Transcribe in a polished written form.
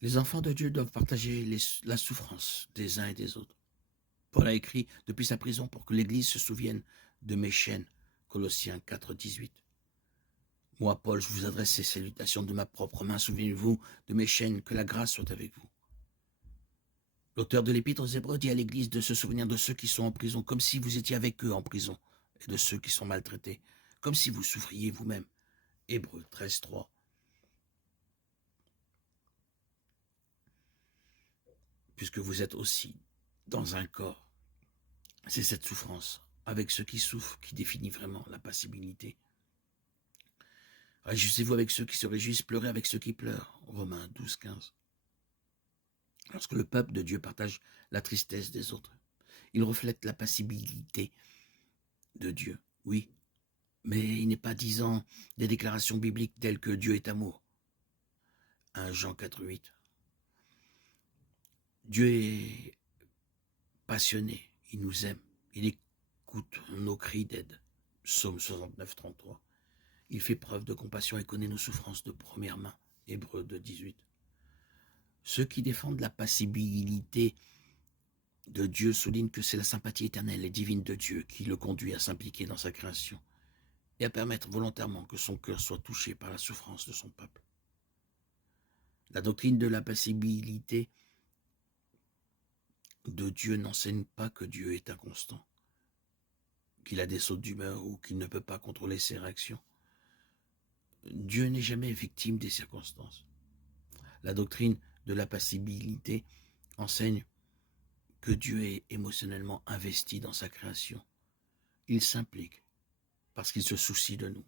Les enfants de Dieu doivent partager la souffrance des uns et des autres. Paul a écrit depuis sa prison pour que l'Église se souvienne de mes chaînes. Colossiens 4, 18. Moi, Paul, je vous adresse ces salutations de ma propre main. Souvenez-vous de mes chaînes, que la grâce soit avec vous. L'auteur de l'Épître aux Hébreux dit à l'Église de se souvenir de ceux qui sont en prison, comme si vous étiez avec eux en prison, et de ceux qui sont maltraités, comme si vous souffriez vous-même. Hébreux 13, 3. Puisque vous êtes aussi dans un corps. C'est cette souffrance avec ceux qui souffrent qui définit vraiment la passibilité. Réjouissez-vous avec ceux qui se réjouissent, pleurez avec ceux qui pleurent. Romains 12, 15. Lorsque le peuple de Dieu partage la tristesse des autres, il reflète la passibilité de Dieu, oui, mais il n'est pas disant des déclarations bibliques telles que Dieu est amour. 1 Jean 4, 8. Dieu est passionné, il nous aime, il écoute nos cris d'aide. Psaume 69, 33. Il fait preuve de compassion et connaît nos souffrances de première main. Hébreux 2, 18. Ceux qui défendent la passibilité de Dieu soulignent que c'est la sympathie éternelle et divine de Dieu qui le conduit à s'impliquer dans sa création et à permettre volontairement que son cœur soit touché par la souffrance de son peuple. La doctrine de la passibilité de Dieu n'enseigne pas que Dieu est inconstant, qu'il a des sautes d'humeur ou qu'il ne peut pas contrôler ses réactions. Dieu n'est jamais victime des circonstances. La doctrine de la passibilité enseigne que Dieu est émotionnellement investi dans sa création. Il s'implique parce qu'il se soucie de nous.